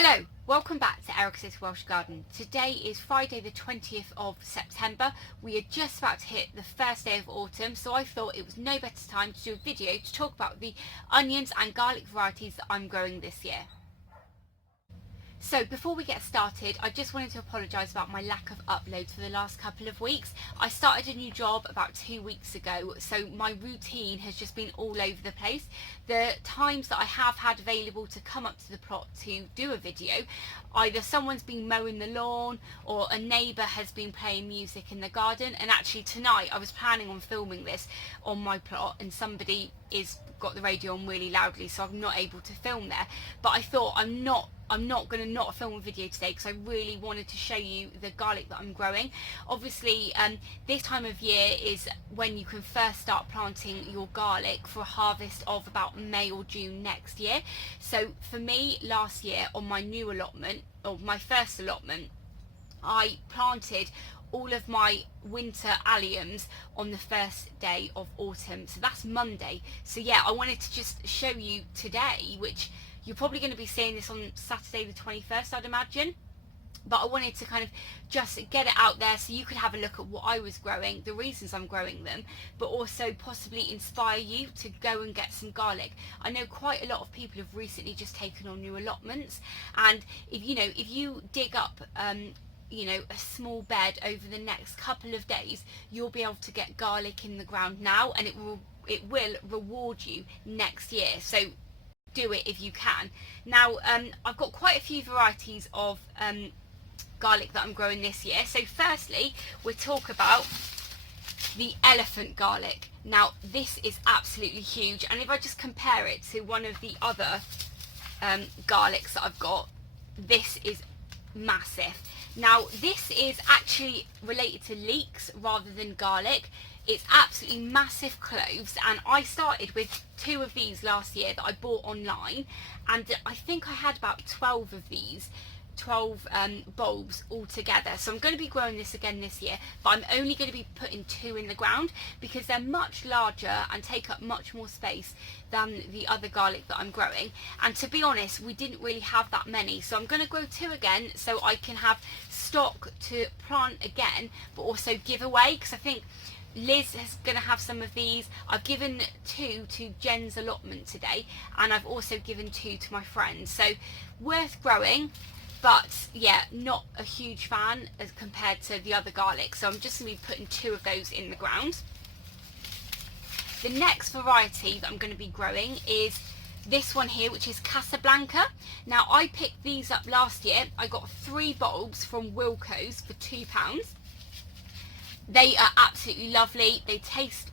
Hello, welcome back to Eric's Welsh Garden. Today is Friday the 20th of September. We are just about to hit the first day of autumn, so I thought it was no better time to do a video to talk about the onions and garlic varieties that I'm growing this year. So before we get started, I just wanted to apologise about my lack of uploads for the last couple of weeks. I started a new job about 2 weeks ago, so my routine has just been all over the place. The times that I have had available to come up to the plot to do a video, either someone's been mowing the lawn or a neighbour has been playing music in the garden, and actually tonight I was planning on filming this on my plot and somebody got the radio on really loudly, so I'm not able to film there. But I thought I'm not going to not film a video today because I really wanted to show you the garlic that I'm growing. Obviously this time of year is when you can first start planting your garlic for a harvest of about May or June next year. So for me, last year on my new allotment, or my first allotment, I planted all of my winter alliums on the first day of autumn, so that's Monday. So yeah, I wanted to just show you today, which you're probably going to be seeing this on Saturday the 21st, I'd imagine, but I wanted to kind of just get it out there so you could have a look at what I was growing, the reasons I'm growing them, but also possibly inspire you to go and get some garlic. I know quite a lot of people have recently just taken on new allotments, and if you dig up a small bed over the next couple of days, you'll be able to get garlic in the ground now, and it will reward you next year. So do it if you can. Now I've got quite a few varieties of garlic that I'm growing this year. So firstly, we'll talk about the elephant garlic. Now this is absolutely huge, and if I just compare it to one of the other garlics that I've got, this is massive. Now this is actually related to leeks rather than garlic. It's absolutely massive cloves, and I started with 2 of these last year that I bought online, and I think I had about 12 of these, 12 bulbs altogether. So I'm going to be growing this again this year, but I'm only going to be putting 2 in the ground because they're much larger and take up much more space than the other garlic that I'm growing. And to be honest, we didn't really have that many, so I'm going to grow 2 again so I can have stock to plant again, but also give away, because I think Liz is going to have some of these. I've given 2 to Jen's allotment today, and I've also given 2 to my friends. So worth growing, but yeah, not a huge fan as compared to the other garlic. So I'm just going to be putting 2 of those in the ground. The next variety that I'm going to be growing is this one here, which is CASABLANCA. Now I picked these up last year. I got 3 bulbs from Wilko's for £2. They are absolutely lovely. They taste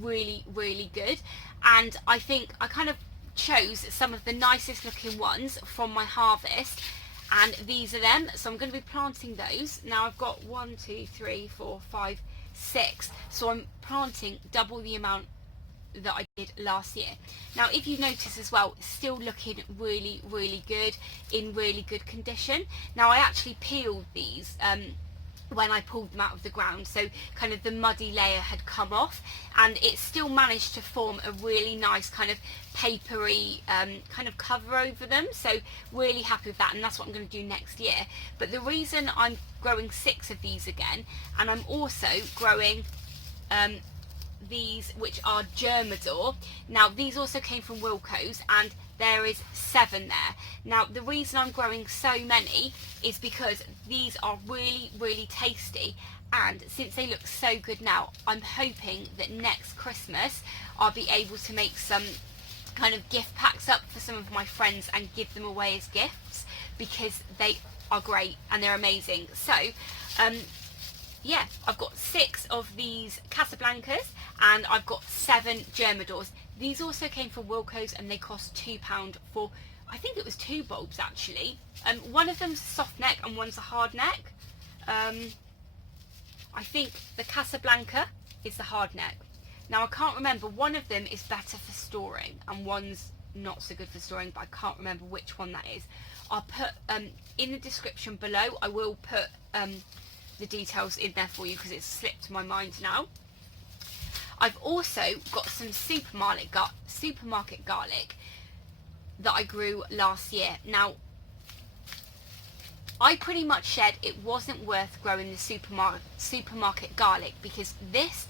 really, really good. And I think I kind of chose some of the nicest looking ones from my harvest, and these are them. So I'm going to be planting those. Now I've got 1, 2, 3, 4, 5, 6. So I'm planting double the amount that I did last year. Now if you notice as well, it's still looking really, really good, in really good condition. Now I actually peeled these when I pulled them out of the ground, so kind of the muddy layer had come off, and it still managed to form a really nice kind of papery kind of cover over them. So really happy with that, and that's what I'm going to do next year. But the reason I'm growing 6 of these again, and I'm also growing these, which are GERMIDOUR. Now these also came from Wilko's, and there is 7 there. Now the reason I'm growing so many is because these are really, really tasty, and since they look so good now, I'm hoping that next Christmas I'll be able to make some kind of gift packs up for some of my friends and give them away as gifts, because they are great and they're amazing. So yeah, I've got 6 of these CASABLANCAs, and I've got 7 GERMIDOURs. These also came from Wilko's, and they cost £2 for, I think it was 2 bulbs actually. One of them's a soft neck and one's a hard neck. I think the CASABLANCA is the hard neck. Now I can't remember, one of them is better for storing and one's not so good for storing, but I can't remember which one that is. I'll put in the description below, I will put the details in there for you because it's slipped my mind now. I've also got some supermarket garlic that I grew last year. Now I pretty much said it wasn't worth growing the supermarket garlic because this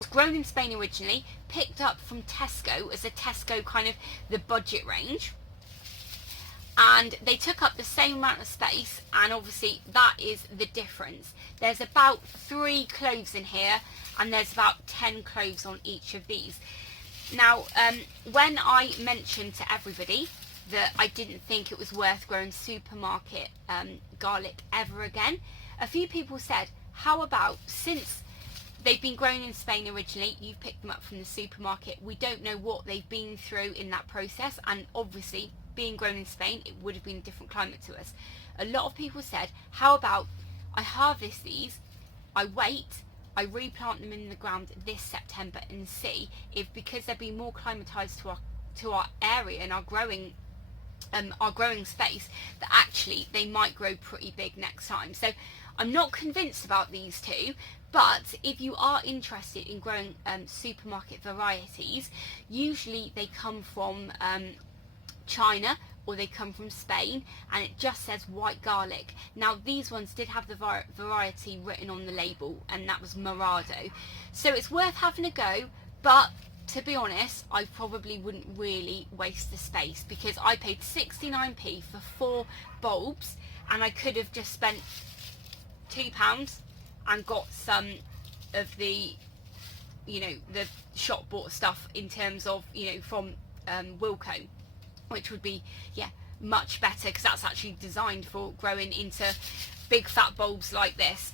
was grown in Spain originally, picked up from Tesco as a Tesco kind of the budget range, and they took up the same amount of space, and obviously that is the difference. There's about 3 cloves in here and there's about 10 cloves on each of these. Now when I mentioned to everybody that I didn't think it was worth growing supermarket garlic ever again, a few people said, how about, since they've been grown in Spain originally, you've picked them up from the supermarket, we don't know what they've been through in that process, and obviously being grown in Spain it would have been a different climate to us. A lot of people said, how about I harvest these, I wait, I replant them in the ground this September and see if, because they've been more climatized to our area and our growing space, that actually they might grow pretty big next time. So I'm not convinced about these two, but if you are interested in growing supermarket varieties, usually they come from China or they come from Spain, and it just says white garlic. Now these ones did have the variety written on the label, and that was Morado, so it's worth having a go, but to be honest, I probably wouldn't really waste the space because I paid 69p for 4 bulbs, and I could have just spent £2 and got some of the, you know, the shop bought stuff in terms of, you know, from Wilko, which would be, yeah, much better because that's actually designed for growing into big fat bulbs like this.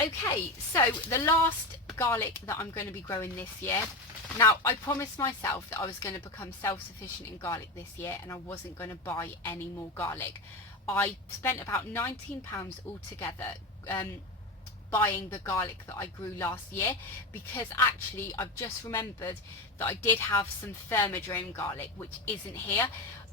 Okay, so the last garlic that I'm going to be growing this year. Now, I promised myself that I was going to become self-sufficient in garlic this year and I wasn't going to buy any more garlic. I spent about £19 altogether buying the garlic that I grew last year, because actually I've just remembered that I did have some THERMIDROME garlic which isn't here.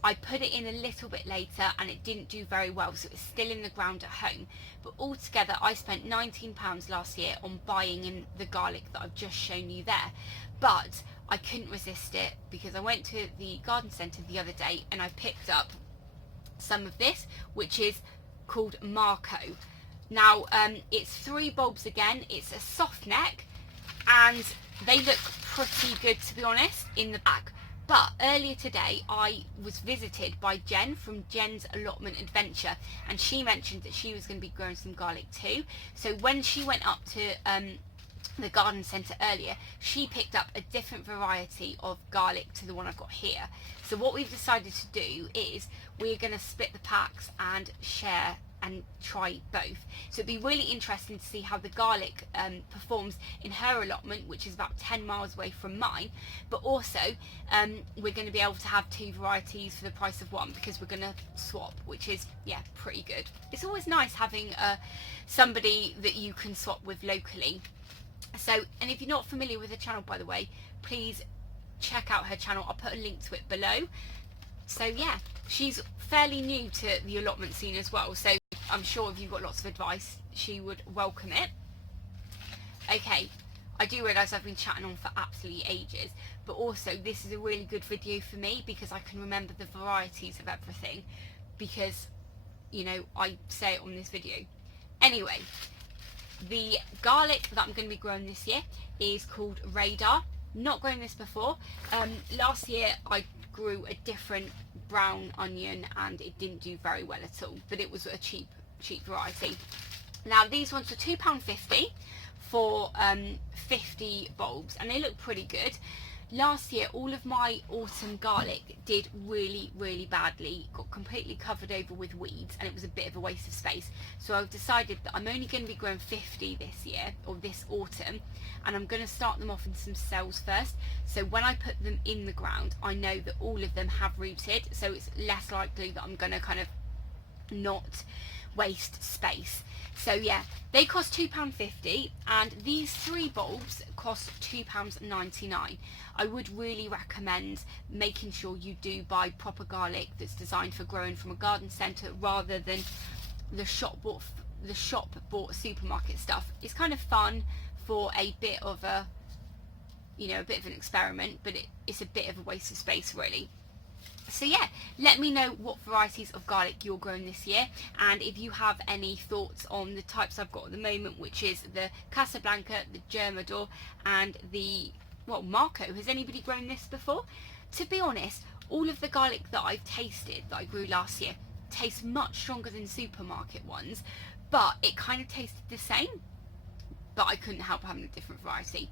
I put it in a little bit later and it didn't do very well, so it's still in the ground at home. But altogether I spent £19 last year on buying in the garlic that I've just shown you there. But I couldn't resist it because I went to the garden centre the other day and I picked up some of this, which is called Marco. Now it's 3 bulbs again, it's a soft neck, and they look pretty good, to be honest, in the bag. But earlier today I was visited by Jen from Jen's Allotment Adventure, and she mentioned that she was going to be growing some garlic too. So when she went up to the garden centre earlier, she picked up a different variety of garlic to the one I've got here. So what we've decided to do is we're going to split the packs and share and try both. So it'd be really interesting to see how the garlic performs in her allotment, which is about 10 miles away from mine, but also we're going to be able to have 2 varieties for the price of 1 because we're going to swap, which is, yeah, pretty good. It's always nice having somebody that you can swap with locally. So, and if you're not familiar with the channel, by the way, please check out her channel. I'll put a link to it below. So yeah, she's fairly new to the allotment scene as well, so I'm sure if you've got lots of advice, she would welcome it. Okay, I do realise I've been chatting on for absolutely ages, but also this is a really good video for me because I can remember the varieties of everything because, you know, I say it on this video. Anyway, the garlic that I'm going to be growing this year is called Radar. Not grown this before. Last year I grew a different brown onion and it didn't do very well at all, but it was a cheap variety. Now these ones were £2.50 for 50 bulbs, and they look pretty good. Last year all of my autumn garlic did really badly, got completely covered over with weeds, and it was a bit of a waste of space. So I've decided that I'm only going to be growing 50 this year, or this autumn, and I'm going to start them off in some cells first, so when I put them in the ground I know that all of them have rooted, so it's less likely that I'm going to kind of not waste space. So yeah, they cost £2.50 and these 3 bulbs cost £2.99. I would really recommend making sure you do buy proper garlic that's designed for growing from a garden centre rather than the shop bought supermarket stuff. It's kind of fun for a bit of a, you know, a bit of an experiment, but it's a bit of a waste of space really. So yeah, let me know what varieties of garlic you're growing this year, and if you have any thoughts on the types I've got at the moment, which is the CASABLANCA, the GERMIDOUR, and the, well, Marco. Has anybody grown this before? To be honest, all of the garlic that I've tasted that I grew last year tastes much stronger than supermarket ones, but it kind of tasted the same, but I couldn't help having a different variety.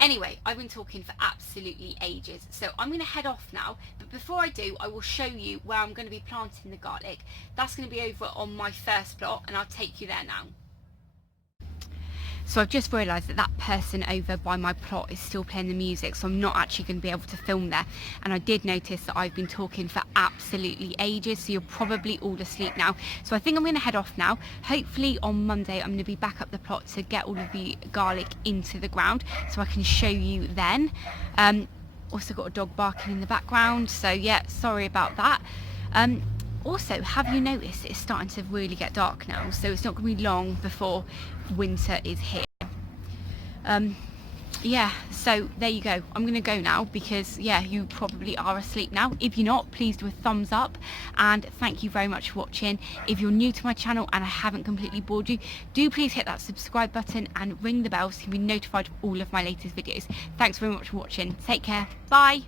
Anyway, I've been talking for absolutely ages, so I'm going to head off now, but before I do, I will show you where I'm going to be planting the garlic. That's going to be over on my first plot, and I'll take you there now. So I've just realised that that person over by my plot is still playing the music, so I'm not actually going to be able to film there. And I did notice that I've been talking for absolutely ages, so you're probably all asleep now. So I think I'm going to head off now. Hopefully on Monday I'm going to be back up the plot to get all of the garlic into the ground, so I can show you then. Also got a dog barking in the background, so yeah, sorry about that. Also, have you noticed it's starting to really get dark now, so it's not going to be long before winter is here. Yeah, so there you go. I'm going to go now because, yeah, you probably are asleep now. If you're not, please do a thumbs up, and thank you very much for watching. If you're new to my channel and I haven't completely bored you, do please hit that subscribe button and ring the bell so you can be notified of all of my latest videos. Thanks very much for watching. Take care. Bye.